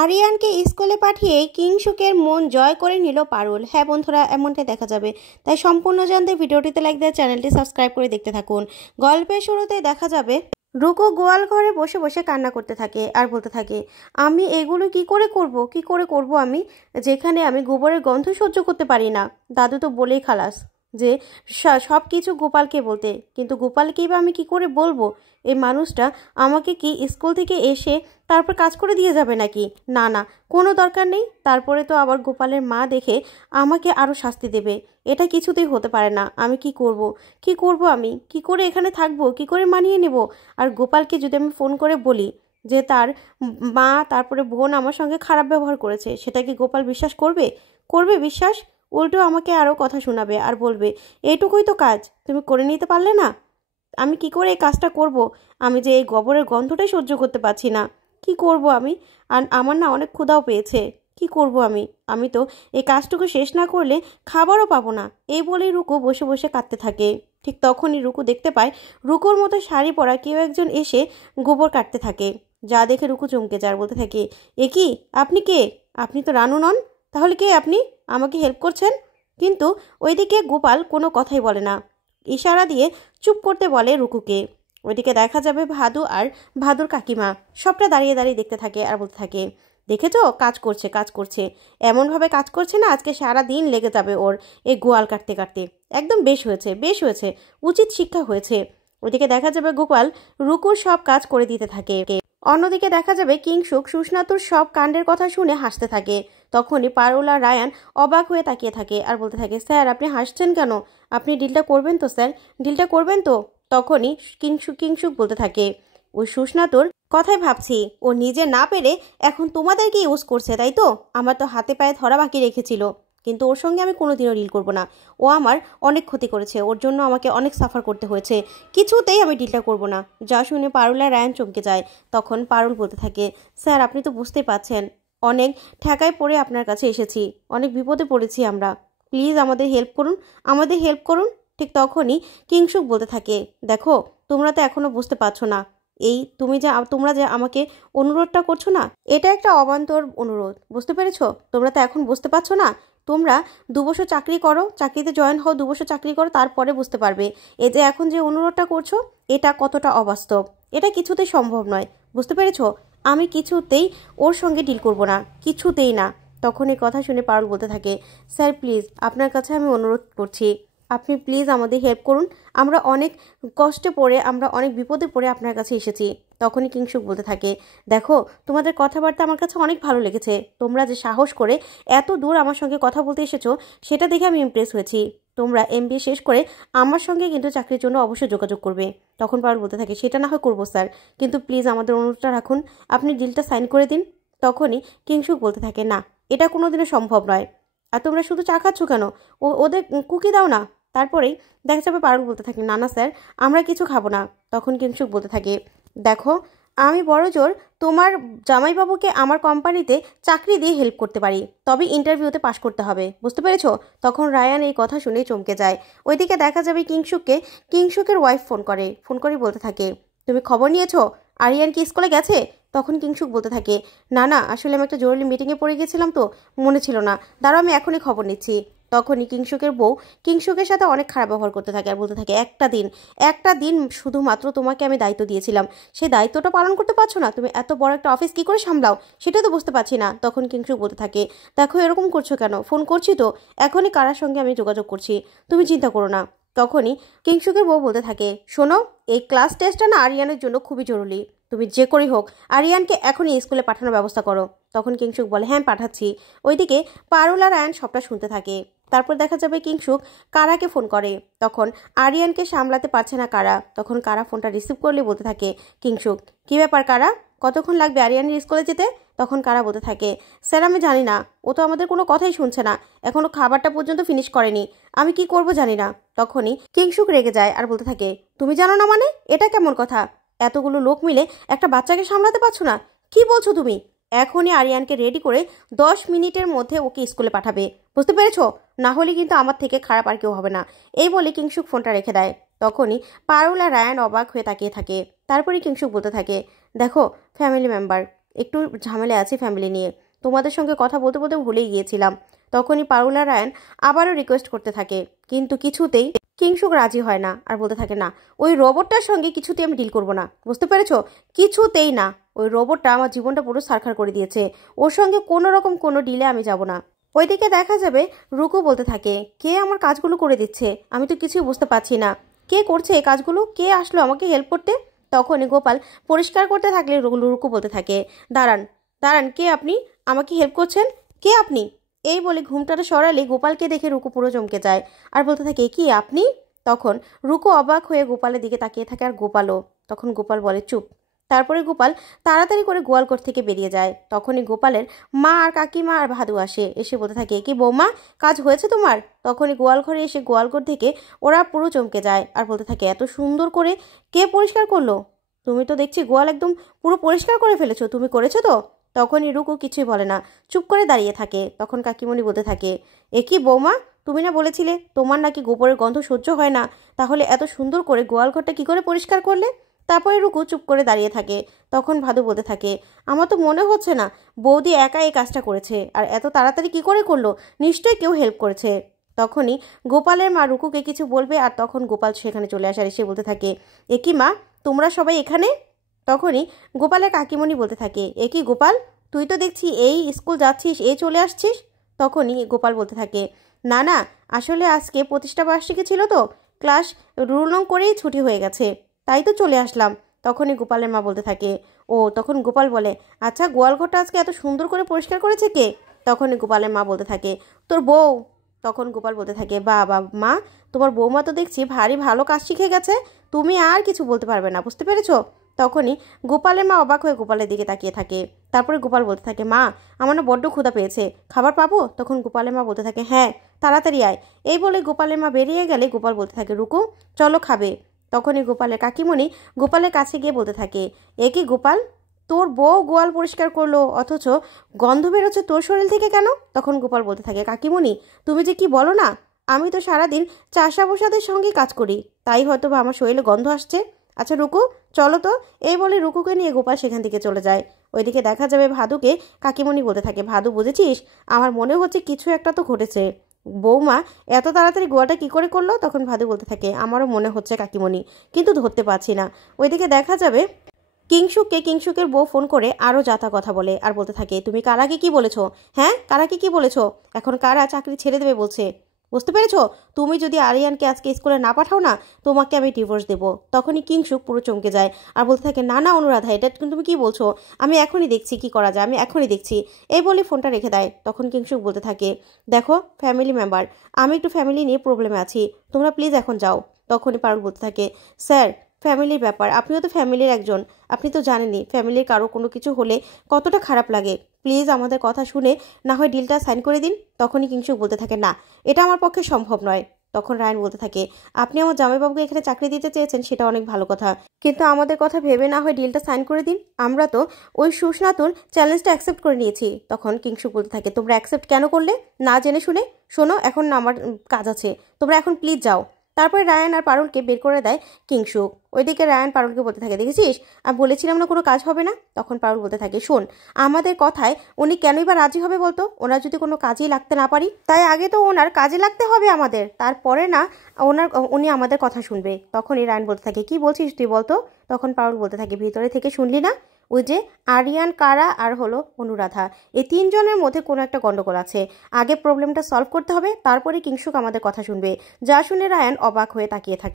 আরিয়ানকে স্কুলে পাঠিয়ে কিংশুকের মন জয় করে নিল পারুল। হ্যাঁ বন্ধুরা, এমনটাই দেখা যাবে। তাই সম্পূর্ণ জানতে ভিডিওটিতে লাইক দিয়ে চ্যানেলটি সাবস্ক্রাইব করে দেখতে থাকুন। গল্পের শুরুতে দেখা যাবে রুকু গোয়াল ঘরে বসে বসে কান্না করতে থাকে আর বলতে থাকে, আমি এগুলো কি করে করব আমি, যেখানে আমি গোবরের গন্ধ সহ্য করতে পারি না। দাদু তো বলেই খালাস যে সব কিছু গোপালকে বলতে, কিন্তু গোপালকেই বা আমি কি করে বলবো? এই মানুষটা আমাকে কি স্কুল থেকে এসে তারপর কাজ করে দিয়ে যাবে নাকি? না না, কোনো দরকার নেই। তারপরে তো আবার গোপালের মা দেখে আমাকে আরও শাস্তি দেবে। এটা কিছুতেই হতে পারে না। আমি কি করব আমি কি করে এখানে থাকবো, কি করে মানিয়ে নেব? আর গোপালকে যদি আমি ফোন করে বলি যে তার মা তারপরে বোন আমার সঙ্গে খারাপ ব্যবহার করেছে, সেটা কি গোপাল বিশ্বাস করবে বিশ্বাস? উল্টো আমাকে আরও কথা শোনাবে আর বলবে, এটুকুই তো কাজ, তুমি করে নিতে পারলে না। আমি কি করে এই কাজটা করব? আমি যে এই গোবরের গন্ধটাই সহ্য করতে পারছি না। কি করব আমি? আর আমার না অনেক ক্ষুধাও পেয়েছে। কি করব আমি তো এই কাজটুকু শেষ না করলে খাবারও পাবো না। এই বলেই রুকু বসে বসে কাঁদতে থাকে। ঠিক তখনই রুকু দেখতে পায় রুকুর মতো শাড়ি পরা কেউ একজন এসে গোবর কাটতে থাকে। যা দেখে রুকু চমকে যায়, বলতে থাকে, এ কি, আপনি কে? আপনি তো রানু নন, তাহলে কে আপনি? আমাকে হেল্প করছেন? কিন্তু ওইদিকে গোপাল কোনো কথাই বলে না, ইশারা দিয়ে চুপ করতে বলে রুকুকে। ওইদিকে দেখা যাবে ভাদু আর ভাদুর কাকিমা সবটা দাঁড়িয়ে দাঁড়িয়ে দেখতে থাকে আর বলতে থাকে, দেখেছো, কাজ করছে এমনভাবে কাজ করছে না, আজকে সারা দিন লেগে যাবে ওর এই গোয়াল কাটতে কাটতে। একদম বেশ হয়েছে, উচিত শিক্ষা হয়েছে। ওইদিকে দেখা যাবে গোপাল রুকুর সব কাজ করে দিতে থাকে। অন্যদিকে দেখা যাবে কিংশুক সুস্নাতুর সব কাণ্ডের কথা শুনে হাসতে থাকে। তখনই পারুল আর রায়ান অবাক হয়ে তাকিয়ে থাকে আর বলতে থাকে, স্যার আপনি হাসছেন কেন? আপনি ডিলটা করবেন তো স্যার, ডিলটা করবেন তো? তখনই কিংশুক বলতে থাকে, ওই সুস্নাতুর কথাই ভাবছি, ও নিজে না পেরে এখন তোমাদেরকে ইউজ করছে, তাই তো? আমার তো হাতে পায়ে ধরা বাকি রেখেছিল, কিন্তু ওর সঙ্গে আমি কোনোদিনও ডিল করব না। ও আমার অনেক ক্ষতি করেছে, ওর জন্য আমাকে অনেক সাফার করতে হয়েছে। কিছুতেই আমি ডিলটা করব না। যা শুনে পারুল আর রায়ান চমকে যায়। তখন পারুল বলতে থাকে, স্যার আপনি তো বুঝতেই পারছেন, অনেক ঠেকায় পড়ে আপনার কাছে এসেছি, অনেক বিপদে পড়েছি আমরা। প্লিজ আমাদের হেল্প করুন। ঠিক তখনই কিংশুক বলতে থাকে, দেখো, তোমরা তো এখনো বুঝতে পারছো না, এই তোমরা যে আমাকে অনুরোধটা করছো না, এটা একটা অবান্তর অনুরোধ, বুঝতে পেরেছো? তোমরা তো এখন বুঝতে পারছো না। তোমরা 2 বছর চাকরি করো, চাকরিতে জয়েন হও, 2 বছর চাকরি করো, তারপরে বুঝতে পারবে এই যে এখন যে অনুরোধটা করছো এটা কতটা অবাস্তব। এটা কিছুতেই সম্ভব নয়, বুঝতে পেরেছো? আমি কিছুতেই ওর সঙ্গে ডিল করব না, কিছুতেই না। তখন এই কথা শুনে পারুল বলতে থাকে, স্যার প্লিজ আপনার কাছে আমি অনুরোধ করছি, আপনি প্লিজ আমাদের হেল্প করুন। আমরা অনেক কষ্টে পড়ে, আমরা অনেক বিপদে পড়ে আপনার কাছে এসেছি। তখনই কিংশুক বলতে থাকে, দেখো, তোমাদের কথাবার্তা আমার কাছে অনেক ভালো লেগেছে। তোমরা যে সাহস করে এত দূর আমার সঙ্গে কথা বলতে এসেছো, সেটা দেখে আমি ইমপ্রেস হয়েছি। তোমরা MBA শেষ করে আমার সঙ্গে কিন্তু চাকরির জন্য অবশ্যই যোগাযোগ করবে। তখন পারুল বলতে থাকে, সেটা না হয় করবো স্যার, কিন্তু প্লিজ আমাদের অনুরোধটা রাখুন, আপনি ডিলটা সাইন করে দিন। তখনই কিংশুক বলতে থাকে, না, এটা কোনোদিনও সম্ভব নয়। আর তোমরা শুধু চা খাচ্ছ কেন? ওদের কুকি দাও না। তারপরেই দেখা যাবে পারুল বলতে থাকে, না না স্যার, আমরা কিছু খাবো না। তখন কিংশুক বলতে থাকে, দেখো, আমি বড় জোর তোমার জামাইবাবুকে আমার কোম্পানিতে চাকরি দিয়ে হেল্প করতে পারি, তবে ইন্টারভিউতে পাশ করতে হবে, বুঝতে পেরেছো? তখন রায়ান এই কথা শুনেই চমকে যায়। ওইদিকে দেখা যাবে কিংশুকের ওয়াইফ ফোন করে বলতে থাকে, তুমি খবর নিয়েছো আরিয়ান কি স্কুলে গেছে? তখন কিংশুক বলতে থাকে, না না, আসলে আমি একটা জরুরি মিটিংয়ে পড়ে গেছিলাম তো মনে ছিল না, দাঁড়াও আমি এখনই খবর নিচ্ছি। তখনই কিংশুকের বউ কিংশুকের সাথে অনেক খারাপ ব্যবহার করতে থাকে আর বলতে থাকে, একটা দিন শুধুমাত্র তোমাকে আমি দায়িত্ব দিয়েছিলাম, সেই দায়িত্বটা পালন করতে পারছো না। তুমি এত বড় একটা অফিস কি করে সামলাও, সেটা তো বুঝতে পারছি না। তখন কিংশুক বলতে থাকে, দেখো এরকম করছো কেন? ফোন করছি তো, এখনই কারার সঙ্গে আমি যোগাযোগ করছি, তুমি চিন্তা করো না। তখনই কিংশুকের বউ বলতে থাকে, শোনো, এই ক্লাস টেস্টটা না আরিয়ানের জন্য খুবই জরুরি, তুমি যে করেই হোক আরিয়ানকে এখনই স্কুলে পাঠানোর ব্যবস্থা করো। তখন কিংশুক বলে, হ্যাঁ পাঠাচ্ছি। ওইদিকে পারুল আর আয়ান সবটা শুনতে থাকে। তারপর দেখা যাবে কিংশুক কারাকে ফোন করে। তখন আরিয়ানকে সামলাতে পারছে না কারা। তখন কারা ফোনটা রিসিভ করলে বলতে থাকে, কিংশুক, কি ব্যাপার কারা, কতক্ষণ লাগবে আরিয়ানের স্কুলে যেতে? তখন কারা বলতে থাকে, স্যার আমি জানি না, ও তো আমাদের কোনো কথাই শুনছে না, এখনো খাবারটা পর্যন্ত ফিনিশ করেনি, আমি কি করব জানি না। তখনই কিংশুক রেগে যায় আর বলতে থাকে, তুমি জানো না মানে? এটা কেমন কথা? এতগুলো লোক মিলে একটা বাচ্চাকে সামলাতে পারছো না? কি বলছো তুমি? এখনই আরিয়ানকে রেডি করে 10 মিনিটের মধ্যে ওকে স্কুলে পাঠাবে, বুঝতে পেরেছো? না হলে কিন্তু আমার থেকে খারাপ আর কেউ হবে না। এই বলে কিংশুক ফোনটা রেখে দেয়। তখনই পারুল আর রায়ান অবাক হয়ে তাকিয়ে থাকে। তারপরে কিংশুক বলতে থাকে, দেখো ফ্যামিলি মেম্বার, একটু ঝামেলা আছে ফ্যামিলি নিয়ে, তোমাদের সঙ্গে কথা বলতে বলতে ভুলেই গিয়েছিলাম। তখনই পারুল আর রায়ান আবারও রিকোয়েস্ট করতে থাকে, কিন্তু কিছুতেই কিংশুক রাজি হয় না আর বলতে থাকে না, ওই রোবটটার সঙ্গে কিছুতেই আমি ডিল করবো না, বুঝতে পেরেছো? কিছুতেই না। ওই রোবটটা আমার জীবনটা পুরো সারখার করে দিয়েছে, ওর সঙ্গে কোনো রকম কোনো ডিলে আমি যাব না। ওইদিকে দেখা যাবে রুকু বলতে থাকে, কে আমার কাজগুলো করে দিচ্ছে, আমি তো কিছুই বুঝতে পারছি না, কে করছে এই কাজগুলো, কে আসলো আমাকে হেল্প করতে? তখনই গোপাল পরিষ্কার করতে থাকলে রুকু বলতে থাকে, দাঁড়ান দাঁড়ান, কে আপনি, আমাকে হেল্প করছেন, কে আপনি? এই বলে ঘুমটাটা সরালে গোপালকে দেখে রুকু পুরো চমকে যায় আর বলতে থাকে, কি আপনি? তখন রুকু অবাক হয়ে গোপালের দিকে তাকিয়ে থাকে আর গোপালও। তখন গোপাল বলে, চুপ। তারপরে গোপাল তাড়াতাড়ি করে গোয়ালঘর থেকে বেরিয়ে যায়। তখনই গোপালের মা আর কাকিমা আর ভাদু এসে বলতে থাকে, কি বৌমা, কাজ হয়েছে তোমার? তখনই গোয়ালঘরে এসে গোয়ালঘর থেকে ওরা পুরো চমকে যায় আর বলতে থাকে, এত সুন্দর করে কে পরিষ্কার করলো? তুমি তো দেখছি গোয়াল একদম পুরো পরিষ্কার করে ফেলেছো, তুমি করেছো তো? তখনই রুকু কিছুই বলে না, চুপ করে দাঁড়িয়ে থাকে। তখন কাকিমণি বলতে থাকে, কি বৌমা, তুমি না বলেছিলে তোমার নাকি গোবরের গন্ধ সহ্য হয় না, তাহলে এত সুন্দর করে গোয়ালঘরটা কি করে পরিষ্কার করলে? তারপরে রুকু চুপ করে দাঁড়িয়ে থাকে। তখন ভাদু বলতে থাকে, আমার তো মনে হচ্ছে না বৌদি একা এই কাজটা করেছে, আর এত তাড়াতাড়ি কি করে করলো, নিশ্চয়ই কেউ হেল্প করেছে। তখনই গোপালের মা রুকুকে কিছু বলবে আর তখন গোপাল সেখানে চলে আসে আর এসে বলতে থাকে, কি মা, তোমরা সবাই এখানে? তখনই গোপালের কাকিমণি বলতে থাকে, কি গোপাল, তুই তো দেখছি এই স্কুল যাচ্ছিস, এই চলে আসছিস? তখনই গোপাল বলতে থাকে, না না, আসলে আজকে প্রতিষ্ঠা বার্ষিকী ছিল তো, ক্লাস রুল নং করেই ছুটি হয়ে গেছে, তাই তো চলে আসলাম। তখনই গোপালের মা বলতে থাকে, ও। তখন গোপাল বলে, আচ্ছা গোয়ালঘরটা আজকে এত সুন্দর করে পরিষ্কার করেছে কে? তখনই গোপালের মা বলতে থাকে, তোর বউ। তখন গোপাল বলতে থাকে, বাবা মা, তোমার বৌমা তো দেখছি ভারী ভালো কাজ শিখে গেছে, তুমি আর কিছু বলতে পারবে না, বুঝতে পেরেছো? তখনই গোপালের মা অবাক হয়ে গোপালের দিকে তাকিয়ে থাকে। তারপরে গোপাল বলতে থাকে, মা, আমার না বড্ড ক্ষুধা পেয়েছে, খাবার পাবো? তখন গোপালের মা বলতে থাকে, হ্যাঁ, তাড়াতাড়ি আয়। এই বলে গোপালের মা বেরিয়ে গেলে গোপাল বলতে থাকে, রুকু, চলো খাবে। তখনই গোপালের কাকিমণি গোপালের কাছে গিয়ে বলতে থাকে, কি গোপাল, তোর বউ গোয়াল পরিষ্কার করলো, অথচ গন্ধ বেরোচ্ছে তোর শরীর থেকে কেন? তখন গোপাল বলতে থাকে, কাকিমণি, তুমি যে কি বলো না, আমি তো সারাদিন চাষা বসাদের সঙ্গে কাজ করি, তাই হয়তো বা আমার শরীরে গন্ধ আসছে। আচ্ছা রুকু, চলো তো। এই বলে রুকুকে নিয়ে গোপাল সেখান থেকে চলে যায়। ওইদিকে দেখা যাবে ভাদুকে কাকিমণি বলতে থাকে, ভাদু বুঝেছিস, আমার মনে হচ্ছে কিছু একটা তো ঘটেছে, বৌমা এত তাড়াতাড়ি গোয়াটা কি করে করলো? তখন ভাদু বলতে থাকে, আমারও মনে হচ্ছে কাকিমণি, কিন্তু ধরতে পারছি না। ওইদিকে দেখা যাবে কিংশুকের বউ ফোন করে আরও যাতা কথা বলে আর বলতে থাকে, তুমি কারাকে কি বলেছো? হ্যাঁ, কারাকে কি বলেছো? এখন কারা চাকরি ছেড়ে দেবে বলছে, বুঝতে পেরেছো? তুমি যদি আরিয়ানকে আজকে স্কুলে না পাঠাও না, তোমাকে আমি ডিভোর্স দেবো। তখনই কিংশুক পুরো চমকে যায় আর বলতে থাকে, না না অনুরাধা, এটা তুমি কি বলছো? আমি এখনই দেখছি কি করা যায়, আমি এখনই দেখছি। এই বলে ফোনটা রেখে দেয়। তখন কিংশুক বলতে থাকে, দেখো ফ্যামিলি মেম্বার, আমি একটু ফ্যামিলি নিয়ে প্রবলেমে আছি, তোমরা প্লিজ এখন যাও। তখনই পারুল বলতে থাকে, স্যার, ফ্যামিলির ব্যাপার, আপনিও তো ফ্যামিলির একজন, আপনি তো জানেনই ফ্যামিলির কারো কোনো কিছু হলে কতটা খারাপ লাগে, প্লিজ আমাদের কথা শুনে না হয় ডিলটা সাইন করে দিন। তখনই কিংশুক বলতে থাকে, না, এটা আমার পক্ষে সম্ভব নয়। তখন রায়ন বলতে থাকে, আপনি আমার জামাইবাবুকে এখানে চাকরি দিতে চেয়েছেন, সেটা অনেক ভালো কথা, কিন্তু আমাদের কথা ভেবে না হয় ডিলটা সাইন করে দিন, আমরা তো ওই সুস্নাতুর চ্যালেঞ্জটা অ্যাকসেপ্ট করে নিয়েছি। তখন কিংশুক বলতে থাকে, তোমরা অ্যাকসেপ্ট কেন করলে না জেনে শুনে? শোনো, এখন না আমার কাজ আছে, তোমরা এখন প্লিজ যাও। তারপরে রায়ান আর পারুলকে বের করে দেয় কিংশুক। ওইদিকে রায়ান পারুলকে বলতে থাকে, দেখেছিস, আমি বলেছিলাম না কোনো কাজ হবে না। তখন পারুল বলতে থাকে, শোন, আমাদের কথায় উনি কেনই বা রাজি হবে বলতো? ওনার যদি কোনো কাজেই লাগতে না পারি, তাই আগে তো ওনার কাজে লাগতে হবে আমাদের, তারপরে না উনি আমাদের কথা শুনবে। তখনই রায়ান বলতে থাকে, কি বলছিস তুই বলতো? তখন পারুল বলতে থাকে, ভিতরে থেকে শুনলি না, ওই যে আরিয়ান, কারা আর হলো অনুরাধা, এই তিনজনের মধ্যে কোনো একটা গন্ডগোল আছে, আগে প্রবলেমটা সলভ করতে হবে, তারপরে কিংশুক আমাদের কথা শুনবে। যা শুনে রায়ান অবাক হয়ে তাকিয়ে থাকে।